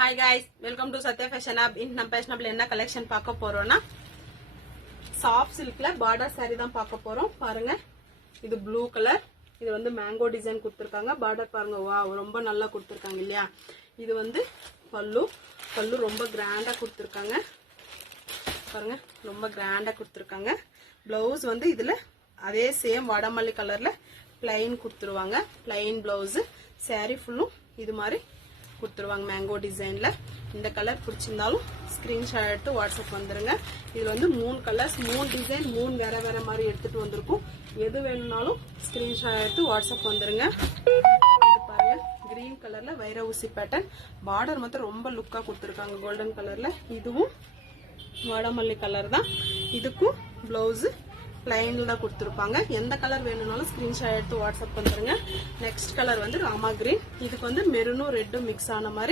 Hi guys, welcome to Satya Fashion Hub. In நம்ம fashionable என்ன collection பார்க்க போறோம்னா சாஃப்ட் சில்க்ல பார்டர் saree தான் பார்க்க போறோம். பாருங்க, இது ப்ளூ கலர். இது வந்து மேங்கோ டிசைன் கொடுத்திருக்காங்க. பார்டர் பாருங்க, வாவ், ரொம்ப நல்லா கொடுத்திருக்காங்க இல்லையா? இது வந்து பல்லு ரொம்ப கிராண்டா கொடுத்திருக்காங்க. பாருங்க, ரொம்ப கிராண்டா கொடுத்திருக்காங்க. ப்ளவுஸ் வந்து இதுல அதே சேம் வடமல்லி கலர்ல plain கொடுத்துருவாங்க. plain blouse. saree ஃபுல்லும் இது மாதிரி கொடுத்துருவாங்க மேங்கோ டிசைன்ல. இந்த கலர் பிடிச்சிருந்தாலும் ஸ்கிரீன்ஷாட் எடுத்து வாட்ஸ்அப் வந்துருங்க. இதுல வந்து 3 கலர்ஸ், 3 டிசைன், 3 வேற மாதிரி எடுத்துட்டு வந்திருக்கும். எது வேணும்னாலும் ஸ்கிரீன்ஷாட் எடுத்து வாட்ஸ்அப் வந்துருங்க. இது பாருங்க, கிரீன் கலர்ல வைர ஊசி பேட்டர்ன். பார்டர் மட்டும் ரொம்ப லுக்கா கொடுத்துருக்காங்க கோல்டன் கலர்ல. இதுவும் வடமல்லி கலர் தான். இதுக்கும் பிளவுஸ் பிளைன்ல தான் கொடுத்துருப்பாங்க. எந்த கலர் வேணும்னாலும் ஸ்கிரீன்ஷாட் எடுத்து வாட்ஸ்அப் வந்துருங்க. நெக்ஸ்ட் கலர் வந்து ராமா கிரீன். இதுக்கு வந்து மெரூனும் ரெட்டும் மிக்ஸ் ஆன மாதிரி